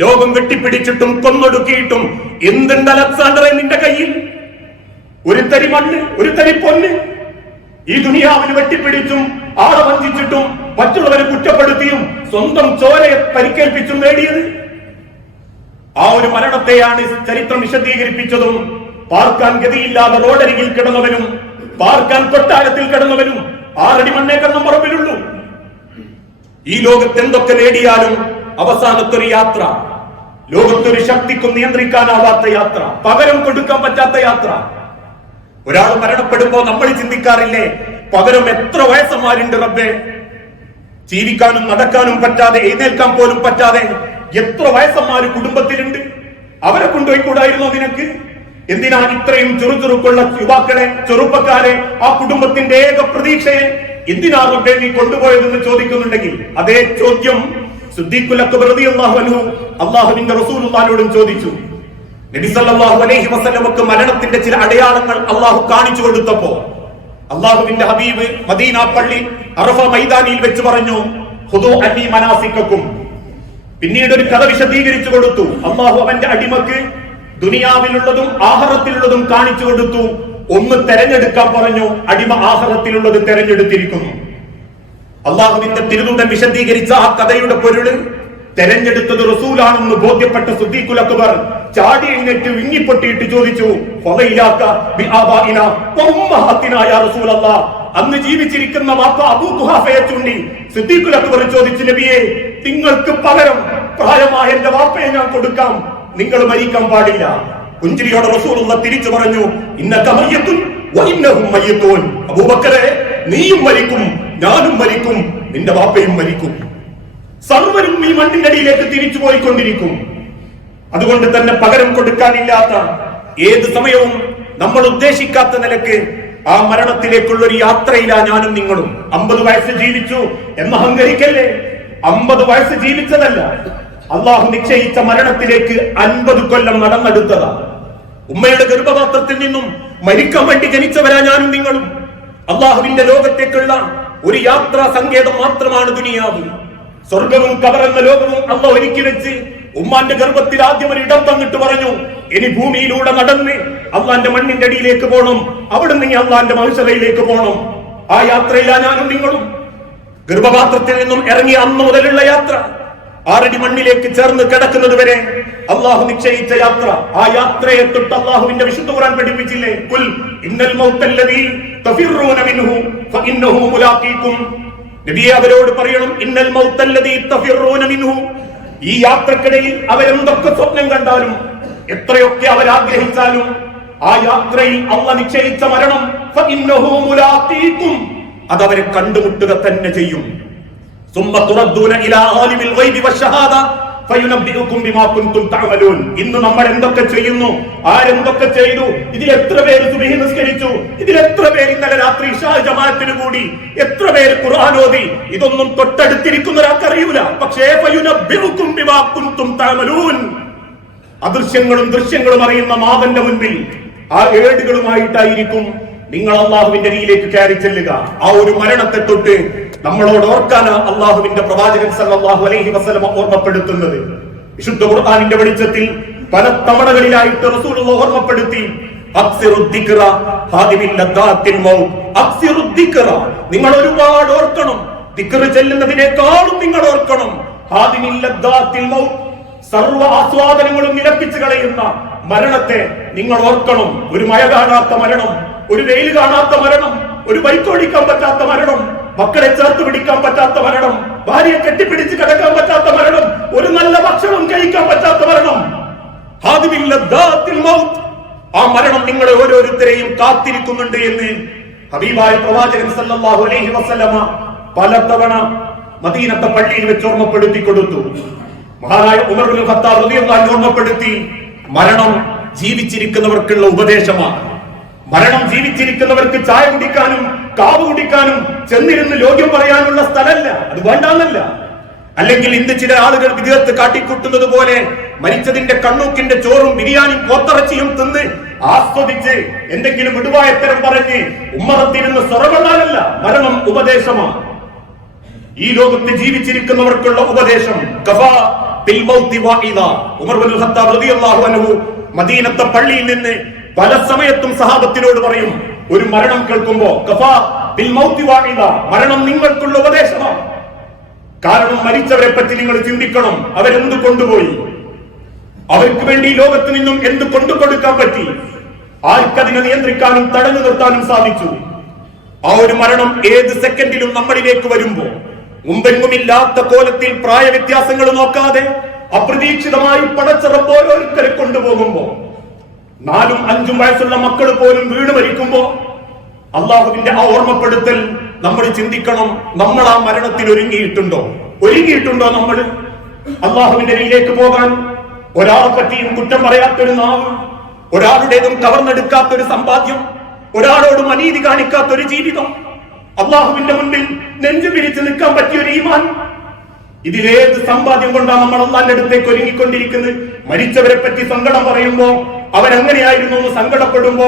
ലോകം വെട്ടിപ്പിടിച്ചിട്ടും കൊന്നൊടുക്കിയിട്ടും എന്തുണ്ട് അലക്സാണ്ടറെ നിന്റെ കയ്യിൽ? ഒരു തരി മണ്ണ് ഒരു തരി പൊന്ന്. ഈ ദുനിയാവിൽ വെട്ടിപ്പിടിച്ചും ആളെ വഞ്ചിച്ചിട്ടും മറ്റുള്ളവരെ കുറ്റപ്പെടുത്തിയും സ്വന്തം ചോരയെ പരിക്കേൽപ്പിച്ചും നേടിയത്? ആ ഒരു മരണത്തെയാണ് ചരിത്രം വിശദീകരിപ്പിച്ചതും പാർക്കാൻ ഗതിയില്ലാതെ റോഡരികിൽ കിടന്നവനും പാർക്കാൻ കൊട്ടാരത്തിൽ കിടന്നവനും ആറടി മണ്ണേ കണ്ണം പറമ്പിലുള്ളൂ. ഈ ലോകത്ത് എന്തൊക്കെ നേടിയാലും അവസാനത്തൊരു യാത്ര. ലോകത്തൊരു ശക്തിക്കും നിയന്ത്രിക്കാനാവാത്ത യാത്ര. പകരം കൊടുക്കാൻ പറ്റാത്ത യാത്ര. ഒരാൾ മരണപ്പെടുമ്പോ നമ്മൾ ചിന്തിക്കാറില്ലേ പകരം എത്ര വയസ്സന്മാരുണ്ട് റബ്ബേ? ജീവിക്കാനും നടക്കാനും പറ്റാതെ എഴുന്നേൽക്കാൻ പോലും പറ്റാതെ എത്ര വയസ്സന്മാര് കുടുംബത്തിലുണ്ട്? അവരെ കൊണ്ടുപോയി കൂടായിരുന്നോ നിനക്ക്? എന്തിനാണ് ഇത്രയും ചെറുചെറുക്കുള്ള യുവാക്കളെ ചെറുപ്പക്കാരെ ആ കുടുംബത്തിന്റെ ഏക പ്രതീക്ഷയെ എന്തിനാ നീ കൊണ്ടുപോയതെന്ന് ചോദിക്കുന്നുണ്ടെങ്കിൽ അതേ ചോദ്യം ചോദിച്ചു നബി സല്ലല്ലാഹു അലൈഹി വസല്ലമക്ക് മരണത്തിന്റെ ചില അടയാളങ്ങൾ അള്ളാഹു കാണിച്ചു കൊടുത്തപ്പോ അള്ളാഹുവിന്റെ ഹബീബ് മദീന പള്ളി അറഫ മൈതാനിയിൽ വെച്ച് പറഞ്ഞു മനാസിക്കും പിന്നീട് ഒരു കഥ വിശദീകരിച്ചു കൊടുത്തു അള്ളാഹു അവന്റെ അടിമക്ക് ദുനിയാവിലുള്ളതും ആഹാരത്തിലുള്ളതും കാണിച്ചു കൊടുത്തു. ഒന്ന് തെരഞ്ഞെടുക്കാൻ പറഞ്ഞു അടിമ ആഹാരത്തിലുള്ളത് തെരഞ്ഞെടുത്തിരിക്കുന്നു. അള്ളാഹുവിന്റെ തിരുദൂതൻ വിശദീകരിച്ച ആ കഥയുടെ പൊരുൾ തെരഞ്ഞെടുത്തത് റസൂലാണെന്ന് ബോധ്യപ്പെട്ട സുദ്ദീഖുൽ അക്ബർ ചാടി എഴുന്നേറ്റ് വിങ്ങിപ്പൊട്ടിയിട്ട് ചോദിച്ചു. അന്ന് ജീവിച്ചിരിക്കുന്ന അബൂ ചൂണ്ടി സിദ്ദീഖുൽ അക്ബർ ചോദിച്ചു നബിയെ നിങ്ങൾക്ക് പകരം പ്രായമായ എന്റെ വാപ്പയെ ഞാൻ കൊടുക്കാം. നിങ്ങൾ മരിക്കാൻ പാടില്ല. പുഞ്ചിരിയോടെ റസൂലുള്ള തിരിച്ചു പറഞ്ഞു ഇന്നത്തെ മയ്യത്തും നീയും മരിക്കും. ഞാനും മരിക്കും നിന്റെ വാപ്പയും മരിക്കും. സർവരും ഈ മണ്ണിന്റെ അടിയിലേക്ക് തിരിച്ചു പോയിക്കൊണ്ടിരിക്കും. അതുകൊണ്ട് തന്നെ പകരം കൊടുക്കാനില്ലാത്ത ഏത് സമയവും നമ്മൾ ഉദ്ദേശിക്കാത്ത നിലയ്ക്ക് ആ മരണത്തിലേക്കുള്ള ഒരു യാത്രയിലാ ഞാനും നിങ്ങളും. അമ്പത് വയസ്സ് ജീവിച്ചു എന്ന് അഹങ്കരിക്കല്ലേ? അമ്പത് വയസ്സ് ജീവിച്ചതല്ല. അള്ളാഹു നിശ്ചയിച്ച മരണത്തിലേക്ക് അൻപത് കൊല്ലം നടന്നെടുത്തതാ. ഉമ്മയുടെ ഗർഭപാത്രത്തിൽ നിന്നും മരിക്കാൻ വേണ്ടി ജനിച്ചവരാ ഞാനും നിങ്ങളും. അള്ളാഹുവിന്റെ ലോകത്തേക്കുള്ള ഒരു യാത്രാ സങ്കേതം മാത്രമാണ് ദുനിയാവ്. സ്വർഗവും കബറെന്ന ലോകവും അമ്മ ഒരുക്കി വെച്ച് ഉമ്മാന്റെ ഗർഭത്തിൽ ആദ്യം ഒരു ഇടം തന്നിട്ട് പറഞ്ഞു ഇനി ഭൂമിയിലൂടെ നടന്ന് അള്ളാന്റെ മണ്ണിന്റെ അടിയിലേക്ക് പോകണം അവിടെ നിന്ന് അള്ളാന്റെ മനുഷ്യതയിലേക്ക് പോകണം ആ യാത്രയിലാ ഞാനും നിങ്ങളും. ഗർഭപാത്രത്തിൽ നിന്നും ഇറങ്ങിയ അന്ന് മുതലുള്ള യാത്ര ആറടി മണ്ണിലേക്ക് ചേർന്ന് കിടക്കുന്നത് വരെ അള്ളാഹു നിശ്ചയിച്ച യാത്ര. ആ യാത്രയെ തൊട്ട് അള്ളാഹുവിന്റെ വിശുദ്ധ ഖുർആൻ പഠിപ്പിച്ചില്ലേ? കുൽ ഇന്നൽ മൗത്തല്ലദീ തഫിറൂന മിൻഹു ഫഇന്നഹു മുലാഖീകും നബിയെ അവരോട് പറയണം ഇന്നൽ മൗത്തല്ലദീ തഫിറൂന മിൻഹു. ഈ യാത്രക്കിടയിൽ അവരെന്തൊക്കെ സ്വപ്നം കണ്ടാലും എത്രയൊക്കെ അവർ ആഗ്രഹിച്ചാലും ആ യാത്രയിൽ അള്ള നിശ്ചയിച്ച മരണം ഫഇന്നഹു മുലാഖീകും അതവരെ കണ്ടുമുട്ടുക തന്നെ ചെയ്യും. സുമ്മ തുറദ്ദൂന ഇലാ ആലിമിൽ ഗൈബി വശഹാദ ഫയുനബ്ബിഉകും ബിമാ കുൻതും തഅമലൂൻ. ഇന്നു നമ്മൾ എന്തൊക്കെ ചെയ്യുന്നു? ആരെന്തൊക്കെ ചെയ്തു? ഇതിൽ എത്ര പേര് സുബഹി നിസ്കരിച്ചു? ഇതിൽ എത്ര പേര് ഇന്നലെ രാത്രി ഇശാ ജമാഅത്തിന് കൂടി? എത്ര പേര് ഖുർആൻ ഓതി? ഇതൊന്നും തൊട്ടടുത്തിരിക്കുന്ന ഒരാൾക്കറിയൂല പക്ഷേ അദൃശ്യങ്ങളും ദൃശ്യങ്ങളും അറിയുന്ന മാതന്റെ മുൻപിൽ ആ ഏടുകളുമായിട്ടായിരിക്കും നിങ്ങൾ അള്ളാഹുവിന്റെ അരിയിലേക്ക് കയറി ചെല്ലുക. ആ ഒരു മരണത്തെ തൊട്ട് നമ്മളോട് ഓർക്കാൻ അള്ളാഹുവിന്റെ പ്രവാചകൻ സല്ലാഹു അലൈഹി വസ്ലമ ഓർമ്മപ്പെടുത്തുന്നത്. വിശുദ്ധ ഖുർആാനിന്റെ വെളിച്ചത്തിൽ പല തവണകളിലായിട്ട് റസൂലുള്ള ഓർമ്മപ്പെടുത്തി നിങ്ങൾ ഒരുപാട് ഓർക്കണം. തിക്കറ് ചെല്ലുന്നതിനേക്കാളും നിങ്ങൾ ഓർക്കണം. സർവ ആസ്വാദനങ്ങളും നിലപ്പിച്ചു കളയുന്ന മരണത്തെ നിങ്ങൾ ഓർക്കണം. ഒരു മഴ കാണാത്ത മരണം ഒരു വെയിൽ കാണാത്ത മരണം ഒരു ബൈക്ക് ഓടിക്കാൻ പറ്റാത്ത മരണം മക്കളെ ചേർത്ത് പിടിക്കാൻ പറ്റാത്ത മരണം ഭാര്യയെ കെട്ടിപ്പിടിച്ച് കിടക്കാൻ പറ്റാത്ത മരണം ഒരു നല്ല ഭക്ഷണം കഴിക്കാൻ പറ്റാത്ത മരണം. ആ മരണം നിങ്ങളെ ഓരോരുത്തരെയും കാത്തിരിക്കുന്നുണ്ട് എന്ന് ഹബീബായ പ്രവാചകൻ സല്ലല്ലാഹു അലൈഹി വസല്ലമ പലതവണ മദീനത്തെ പള്ളിയിൽ വെച്ച് ഓർമ്മപ്പെടുത്തി കൊടുത്തു. മഹാനായ ഉമർ ഖത്താബ് റളിയല്ലാഹു ഓർമ്മപ്പെടുത്തി മരണം ജീവിച്ചിരിക്കുന്നവർക്കുള്ള ഉപദേശമാണ്. മരണം ജീവിച്ചിരിക്കുന്നവർക്ക് ചായ കുടിക്കാനും കാവ് കുടിക്കാനും ചെന്നിരുന്ന് ലോക്യം പറയാനുള്ള സ്ഥലമല്ല. അത് വേണ്ടാന്നല്ല. അല്ലെങ്കിൽ ഇന്ന് ചില ആളുകൾ വിദേഹത്ത് കാട്ടിക്കൂട്ടുന്നത് പോലെ മരിച്ചതിന്റെ കണ്ണൂക്കിന്റെ ചോറും ബിരിയാണിയും പോത്തിറച്ചിയും തിന്ന് ആസ്വദിച്ച് എന്തെങ്കിലും വിടുവായത്തരം പറഞ്ഞ് ഉമ്മറത്തിരുന്ന് സ്വറകൊള്ളാനല്ല മരണം ഉപദേശമാണ് ഈ ലോകത്ത് ജീവിച്ചിരിക്കുന്നവർക്കുള്ള ഉപദേശം മദീനത്തെ പള്ളിയിൽ നിന്ന് പല സമയത്തും സഹാബത്തിനോട് പറയും ഒരു മരണം കേൾക്കുമ്പോ. മരണം നിങ്ങൾക്കുള്ള ഉപദേശമാണ്. കാരണം മരിച്ചവരെ പറ്റി നിങ്ങൾ ചിന്തിക്കണം അവരെന്ത് കൊണ്ടുപോയി? അവർക്ക് വേണ്ടി ലോകത്ത് നിന്നും എന്ത് കൊണ്ടുകൊടുക്കാൻ പറ്റി? ആർക്കതിനെ നിയന്ത്രിക്കാനും തടഞ്ഞു നിർത്താനും സാധിച്ചു? ആ ഒരു മരണം ഏത് സെക്കൻഡിലും നമ്മളിലേക്ക് വരുമ്പോ മുമ്പെങ്ങുമില്ലാത്ത കോലത്തിൽ പ്രായവ്യത്യാസങ്ങൾ നോക്കാതെ അപ്രതീക്ഷിതമായി പടച്ചിറപ്പ് ഓരോരുത്തരെ കൊണ്ടുപോകുമ്പോ നാലും അഞ്ചും വയസ്സുള്ള മക്കൾ പോലും വീണ് മരിക്കുമ്പോ അള്ളാഹുവിന്റെ ആ ഓർമ്മപ്പെടുത്തൽ നമ്മൾ ചിന്തിക്കണം. നമ്മൾ ആ മരണത്തിൽ ഒരുങ്ങിയിട്ടുണ്ടോ? ഒരുങ്ങിയിട്ടുണ്ടോ നമ്മൾ? അള്ളാഹുവിന്റെ അരിയിലേക്ക് പോകാൻ ഒരാളെ പറ്റിയും കുറ്റം പറയാത്തൊരു നാവ് ഒരാളുടേതും കവർന്നെടുക്കാത്തൊരു സമ്പാദ്യം ഒരാളോടും അനീതി കാണിക്കാത്തൊരു ജീവിതം. അള്ളാഹുവിന്റെ മുന്നിൽ നെഞ്ചു പിരിച്ചു നിൽക്കാൻ പറ്റിയൊരു ഈമാൻ ഇതിലേത് സമ്പാദ്യം കൊണ്ടാണ് നമ്മൾ അള്ളാന്റെ അടുത്തേക്ക് ഒരുങ്ങിക്കൊണ്ടിരിക്കുന്നത്? മരിച്ചവരെ പറ്റി സങ്കടം പറയുമ്പോ അവരെങ്ങനെയായിരുന്നു എന്ന് സങ്കടപ്പെടുമ്പോ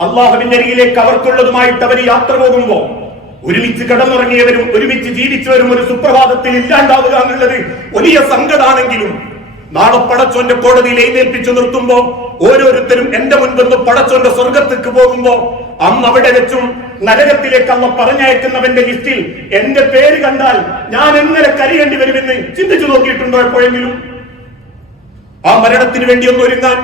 അള്ളാഹുവിന്റെ അരികിലേക്ക് അവർക്കുള്ളതുമായിട്ട് അവർ യാത്ര പോകുമ്പോ ഒരുമിച്ച് കടന്നുറങ്ങിയവരും ഒരുമിച്ച് ജീവിച്ചവരും ഒരു സുപ്രഭാതത്തിൽ ഇല്ലാണ്ടാവുക എന്നുള്ളത് വലിയ സങ്കടാണെങ്കിലും നാളെ പടച്ചോന്റെ കോടതിയിൽ എഴുന്നേൽപ്പിച്ചു നിർത്തുമ്പോ ഓരോരുത്തരും എന്റെ മുൻപെന്ന് പടച്ചോന്റെ സ്വർഗത്തേക്ക് പോകുമ്പോ അന്ന് അവിടെ വെച്ചും നരകത്തിലേക്ക് അമ്മ പറഞ്ഞയക്കുന്നവന്റെ ലിസ്റ്റിൽ എന്റെ പേര് കണ്ടാൽ ഞാൻ എങ്ങനെ കരയേണ്ടി വരുമെന്ന് ചിന്തിച്ചു നോക്കിയിട്ടുണ്ടോ എപ്പോഴെങ്കിലും? ആ മരണത്തിന് വേണ്ടി ഒന്ന് ഒരുങ്ങാൻ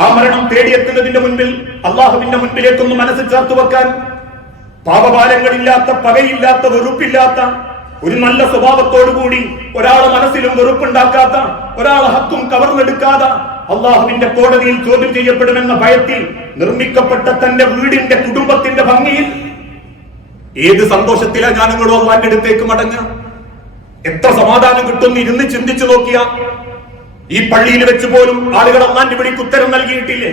ആ മരണം തേടിയെത്തുന്നതിന്റെ മുൻപിൽ അള്ളാഹുവിന്റെ മുൻപിലേക്കൊന്ന് മനസ്സ് ചേർത്ത് വെക്കാൻ പാപഭാരങ്ങളില്ലാത്ത പകയില്ലാത്ത വെറുപ്പില്ലാത്ത ഒരു നല്ല സ്വഭാവത്തോടുകൂടി ഒരാളെ മനസ്സിലും വെറുപ്പുണ്ടാക്കാത്ത ഒരാളെ ഹക്കും കവർന്നെടുക്കാതെ അള്ളാഹുവിന്റെ കോടതിയിൽ ചോദ്യം ചെയ്യപ്പെടുമെന്ന ഭയത്തിൽ നിർമ്മിക്കപ്പെട്ട തന്റെ വീടിന്റെ കുടുംബത്തിന്റെ ഭംഗിയിൽ ഏത് സന്തോഷത്തിലാ ഞാൻ നിങ്ങളോ അള്ളാന്റെ അടുത്തേക്ക് മടങ്ങ എത്ര സമാധാനം കിട്ടുന്നു ഇരുന്ന് ചിന്തിച്ചു നോക്കിയ? ഈ പള്ളിയിൽ വെച്ച് പോലും ആളുകൾ അള്ളാന്റെ വിളിക്ക് ഉത്തരം നൽകിയിട്ടില്ലേ?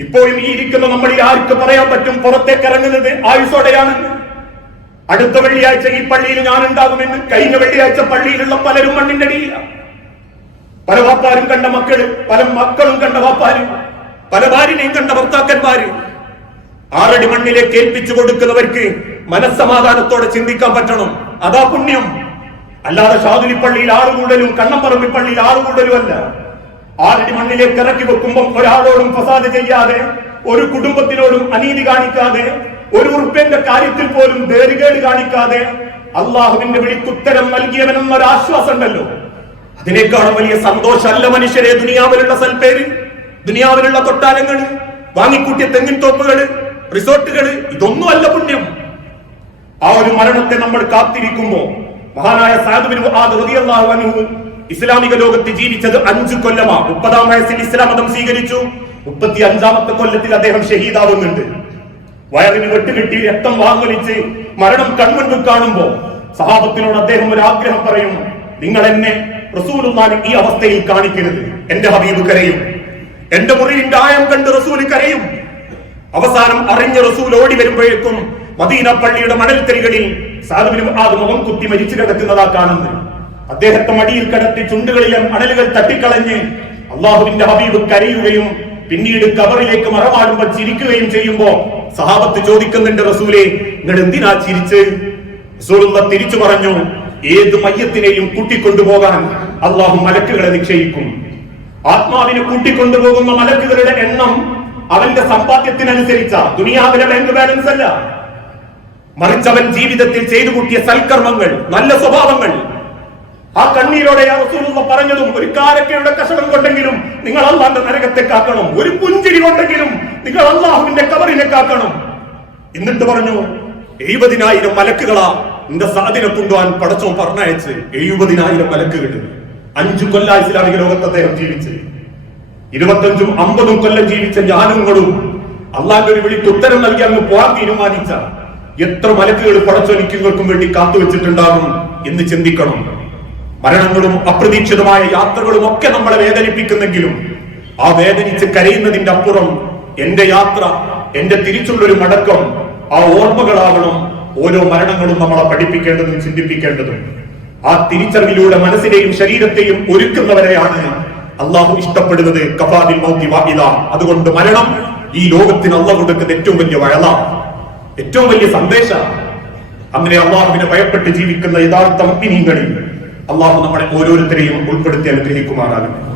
ഇപ്പോഴും ഈ ഇരിക്കുന്ന നമ്മളിൽ ആർക്ക് പറയാൻ പറ്റും പുറത്തേക്ക് ഇറങ്ങുന്നത് ആയുസോടെയാണെന്ന്? അടുത്ത വെള്ളിയാഴ്ച ഈ പള്ളിയിൽ ഞാൻ ഉണ്ടാകുമെന്ന് കഴിഞ്ഞ വെള്ളിയാഴ്ച പള്ളിയിലുള്ള പലരും മണ്ണിന്റെ അടിയിലാണ് പല വാപ്പാരും കണ്ട മക്കൾ പല മക്കളും കണ്ട വാപ്പാരും പല ഭാര്യനെയും കണ്ട ഭർത്താക്കന്മാര്. ആറടി മണ്ണിലേക്ക് ഏൽപ്പിച്ചു കൊടുക്കുന്നവർക്ക് മനസ്സമാധാനത്തോടെ ചിന്തിക്കാൻ പറ്റണം. അതാ പുണ്യം. അല്ലാതെ ഷാദുലി പള്ളിയിൽ ആളുകൂടലും കണ്ണമ്പറമ്പി പള്ളിയിൽ ആളുകൂടലും അല്ല. ആറടി മണ്ണിലേക്ക് ഇറക്കി വെക്കുമ്പോൾ ഒരാളോടും ഫസാദ് ചെയ്യാതെ ഒരു കുടുംബത്തിനോടും അനീതി കാണിക്കാതെ ഒരു ഉറുപ്പ്യന്റെ കാര്യത്തിൽ പോലും ദേരുകേട് കാണിക്കാതെ അള്ളാഹുവിന്റെ വിളിക്കുത്തരം നൽകിയവനെന്നൊരു ആശ്വാസം ഉണ്ടല്ലോ അതിനേക്കാളും വലിയ സന്തോഷമല്ല മനുഷ്യരെ ദുനിയാവിലുള്ള സൽപ്പേര് ദുനിയാവിലുള്ള കൊട്ടാരങ്ങൾ വാങ്ങിക്കൂട്ടിയ തെങ്ങിൻ തോപ്പുകൾ റിസോർട്ടുകൾ ഇതൊന്നുമല്ല പുണ്യം. ആ ഒരു മരണത്തെ നമ്മൾ കാത്തിരിക്കുമ്പോ മഹാനായ സാധുവിനു ഇസ്ലാമിക ലോകത്ത് ജീവിച്ചത് അഞ്ചു കൊല്ലമാ. മുപ്പതാം വയസ്സിൽ ഇസ്ലാം മതം സ്വീകരിച്ചു. മുപ്പത്തി അഞ്ചാമത്തെ കൊല്ലത്തിൽ അദ്ദേഹം ഷഹീദാവുന്നുണ്ട്. വയറിന് വെട്ടുകെട്ടി രക്തം വാങ്ങൊലിച്ച് മരണം കൺമുൻപിൽ കാണുമ്പോ സഹാബത്തിനോട് അദ്ദേഹം ഒരു ആഗ്രഹം പറയും നിങ്ങൾ എന്നെ റസൂലുള്ളാഹി ഈ അവസ്ഥയിൽ കാണിക്കരുത്. എന്റെ ഹബീബ് കരയും. എന്റെ മുറിവിന്റെ ആയം കണ്ട് റസൂൽ കരയും. അവസാനം അറിഞ്ഞ റസൂൽ ഓടി വരുമ്പോഴേക്കും മദീന പള്ളിയുടെ മണൽത്തരികളിൽ സാധുവിനും ആ മുഖം കുത്തി മരിച്ചു കിടക്കുന്നതാ കാണുന്നത്. അദ്ദേഹത്തെ മടിയിൽ കിടത്തി ചുണ്ടുകളിലെ മണലുകൾ തട്ടിക്കളഞ്ഞ് അള്ളാഹുവിന്റെ ഹബീബ് കരയുകയും പിന്നീട് കബറിലേക്ക് മറമാടുമ്പോ ചിരിക്കുകയും ചെയ്യുമ്പോ സഹാബത്ത് ചോദിക്കുന്നുണ്ട് റസൂലെ നിങ്ങൾ എന്തിനാ ചിരിച്ച്? റസൂലുള്ള തിരിച്ചു പറഞ്ഞു ഏത് മയ്യത്തിനെയും കൂട്ടിക്കൊണ്ടുപോകാൻ അള്ളാഹു മലക്കുകളെ നിക്ഷയിക്കും ആത്മാവിനെ കൂട്ടിക്കൊണ്ടുപോകുന്ന മലക്കുകളുടെ എണ്ണം അവന്റെ സമ്പാദ്യത്തിനനുസരിച്ച. ദുനിയാവിലെ ബാങ്ക് ബാലൻസ് അല്ല. മറിച്ച് അവൻ ജീവിതത്തിൽ ചെയ്തു കൂട്ടിയ സൽക്കർമ്മങ്ങൾ നല്ല സ്വഭാവങ്ങൾ ആ കണ്ണീരോടെ റസൂലുള്ള പറഞ്ഞതും ഒരു കാരക്കയുടെ കഷണം കൊണ്ടെങ്കിലും നിങ്ങൾ അള്ളാന്റെ നരകത്തെ കാക്കണം. ഒരു പുഞ്ചിരി കൊണ്ടെങ്കിലും നിങ്ങൾ അള്ളാഹുവിന്റെ കവറിനെ കാക്കണം. എന്നിട്ട് പറഞ്ഞു എഴുപതിനായിരം മലക്കുകളാ നിന്റെ സാധ്യത കൊണ്ടുവാൻ പടച്ചോ പറഞ്ഞയച്ച് എഴുപതിനായിരം മലക്കുകൾ. അഞ്ചു കൊല്ല ഇസ്ലാമിക ലോകത്ത് അദ്ദേഹം ജീവിച്ച്. ഇരുപത്തഞ്ചും അമ്പതും കൊല്ലം ജീവിച്ച ഞാനുങ്ങളും അള്ളാന്റെ ഒരു വിളിക്ക് ഉത്തരം നൽകി അങ്ങ് പോകാൻ തീരുമാനിച്ച എത്ര മലക്കുകൾ പടച്ചൊലിക്കുകൾക്കും വേണ്ടി കാത്തുവെച്ചിട്ടുണ്ടാകും എന്ന് ചിന്തിക്കണം. മരണങ്ങളും അപ്രതീക്ഷിതമായ യാത്രകളും ഒക്കെ നമ്മളെ വേദനിപ്പിക്കുന്നെങ്കിലും ആ വേദനിച്ച് കരയുന്നതിന്റെ അപ്പുറം എന്റെ യാത്ര എന്റെ തിരിച്ചുള്ളൊരു മടക്കം ആ ഓർമ്മകളാവണം ഓരോ മരണങ്ങളും നമ്മളെ പഠിപ്പിക്കേണ്ടതും ചിന്തിപ്പിക്കേണ്ടതും. ആ തിരിച്ചറിവിലൂടെ മനസ്സിനെയും ശരീരത്തെയും ഒരുക്കുന്നവരെയാണ് അള്ളാഹു ഇഷ്ടപ്പെടുന്നത്. കഫാദിൽ മൗത്തി വാഹിദ അതുകൊണ്ട് മരണം ഈ ലോകത്തിന് അള്ള കൊടുക്കുന്ന ഏറ്റവും വലിയ വഴല ഏറ്റവും വലിയ സന്ദേശ. അങ്ങനെ അള്ളാഹുവിനെ ഭയപ്പെട്ട് ജീവിക്കുന്ന യഥാർത്ഥ മുഗ്നീങ്ങളിൽ അള്ളാഹു നമ്മളെ ഓരോരുത്തരെയും ഉൾപ്പെടുത്തി അനുഗ്രഹിക്കുമാറാകട്ടെ.